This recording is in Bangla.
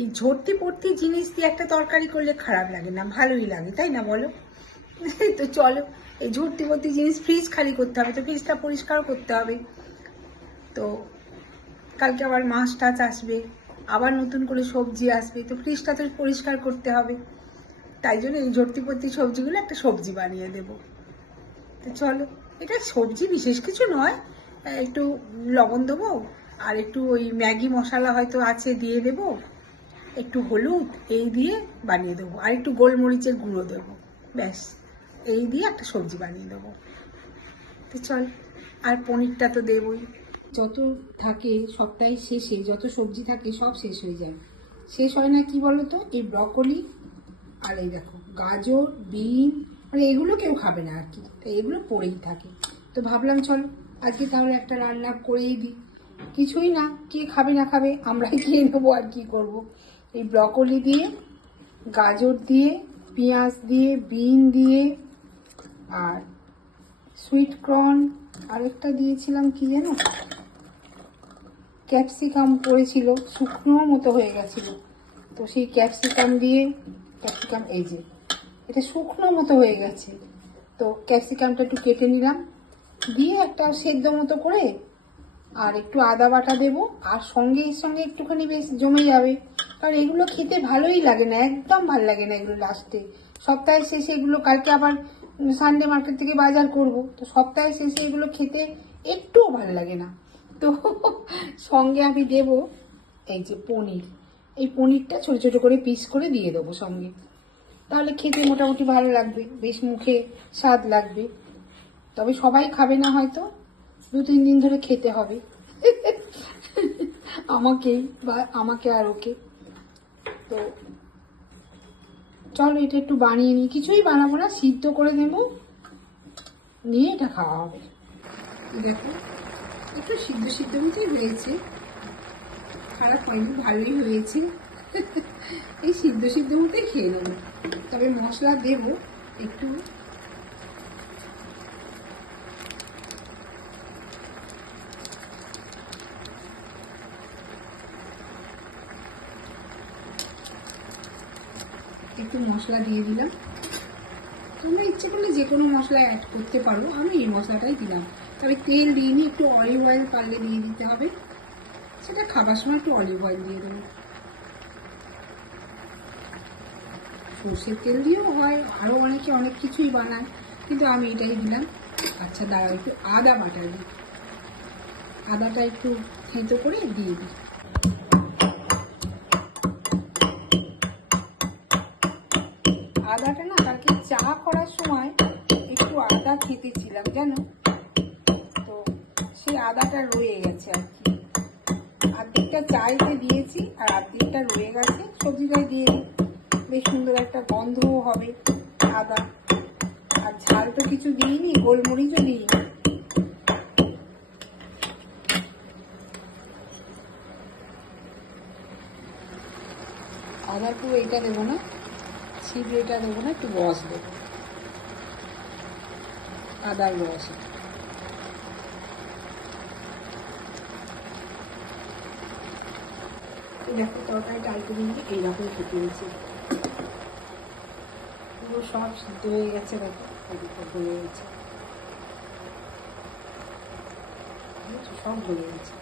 এই ঝর্তি পড়তি জিনিস দিয়ে একটা তরকারি করলে খারাপ লাগে না, ভালোই লাগে, তাই না বলো? তো চলো, এই ঝর্তি ভর্তি জিনিস ফ্রিজ খালি করতে হবে, তো ফ্রিজটা পরিষ্কার করতে হবে। তো কালকে আবার মাছ টাছ আসবে, আবার নতুন করে সবজি আসবে, তো ফ্রিজটা তো পরিষ্কার করতে হবে। তাই জন্য এই ঝর্তি পর্তি সবজিগুলো একটা সবজি বানিয়ে দেব। তো চলো, এটা সবজি বিশেষ কিছু নয়, একটু লবণ দেবো, আর একটু ওই ম্যাগি মশলা হয়তো আছে দিয়ে দেবো। একটু হলুদ, এই দিয়ে বানিয়ে দেবো। আর একটু গোলমরিচের গুঁড়ো দেবো। ব্যাস, এই দিয়ে একটা সবজি বানিয়ে দেবো। তো চল, আর পনিরটা তো দেবই। যত থাকে সপ্তাহের শেষে, যত সবজি থাকে সব শেষ হয়ে যায়। শেষ হয় না কি বলো তো এই ব্রকলি আর এই দেখো, গাজর, বিন মানে এগুলো কেউ খাবে না আর কি। তাই এগুলো পড়েই থাকে। তো ভাবলাম চলো, আজকে তাহলে একটা রান্না করেই দিই। কিছুই না, কে খাবে না খাবে, আমরাই খেয়ে নেব আর কি করব। এই ব্রকলি দিয়ে, গাজর দিয়ে, পেঁয়াজ দিয়ে, বিন দিয়ে, আর সুইট কর্ন আরেকটা দিয়েছিলাম কি জানো? ক্যাপসিকাম পড়েছিল শুকনো মতো হয়ে গেছিল। তো সেই ক্যাপসিকাম দিয়ে ক্যাপসিকাম এই যে, এটা শুকনো মতো হয়ে গেছে। তো ক্যাপসিকামটা একটু কেটে নিলাম। দিয়ে একটা সেদ্ধ মতো করে আর একটু আদা বাটা দেব, আর সঙ্গে এর সঙ্গে একটুখানি বেশ জমে যাবে। কারণ এগুলো খেতে ভালোই লাগে না, একদম ভালো লাগে না এগুলো লাস্টে সপ্তাহের শেষে এগুলো কালকে আবার সানডে মার্কেট থেকে বাজার করব। তো সপ্তাহের শেষে এগুলো খেতে একটুও ভালো লাগে না। তো সঙ্গে আমি দেব এই যে পনির। এই পনিরটা ছোট ছোট করে পিস করে দিয়ে দেবো সঙ্গে। তাহলে খেতে মোটামুটি ভালো লাগবে, বেশ মুখে স্বাদ লাগবে। তবে সবাই খাবে না হয়তো। দু তিন দিন ধরে খেতে হবে। আমাকেই বা আমাকে আর ওকে। তো চলো এটা একটু বানিয়ে নিই। কিছুই বানাবো না, সিদ্ধ করে নেব। নিয়ে এটা খাওয়া হবে। দেখো, একটু সিদ্ধ সিদ্ধ মতোই হয়েছে। খারাপ হয়নি, ভালোই হয়েছে। এই সিদ্ধ সিদ্ধ মতোই খেয়ে নেব। তবে মশলা দেব একটু। একটু মশলা দিয়ে দিলাম। তোমরা ইচ্ছে করলে যে কোনো মশলা অ্যাড করতে পারো। আমি এই মশলাটাই দিলাম। তবে তেল দিইনি একটু অলিভ অয়েল পারলে দিয়ে দিতে হবে। সেটা খাবার সময় একটু অলিভ অয়েল দিয়ে দেবো। সর্ষের তেল দিয়েও হয় আরও অনেকে অনেক কিছুই বানায়, কিন্তু আমি এটাই দিলাম। আচ্ছা দাঁড়াও, একটু আদা বাটা দিই। আদাটা একটু থেঁতো করে দিয়ে দিই। আদাটা না কালকে চা করার সময় একটু আদা খেতেছিলাম, জানো? তো সেই আদাটা রয়ে গেছে আর কি। আর্ধেকটা চাইতে দিয়েছি আর আর্ধেকটা রয়ে গেছে, সবজিটাই দিয়ে বেশ সুন্দর একটা গন্ধও হবে আদা। আর ঝাল তো কিছু দিইনি, গোলমরিচও দিইনি। আদা পুরো এটা দেবো না? ছিপে দেবো না, একটু রস দেবো। আদার রস। দেখো, তরকারিটা আলটিমেটলি এইরকম খেতে হয়েছে পুরো সব সিদ্ধ হয়ে গেছে, দেখো হয়ে গেছে। সব হয়ে গেছে।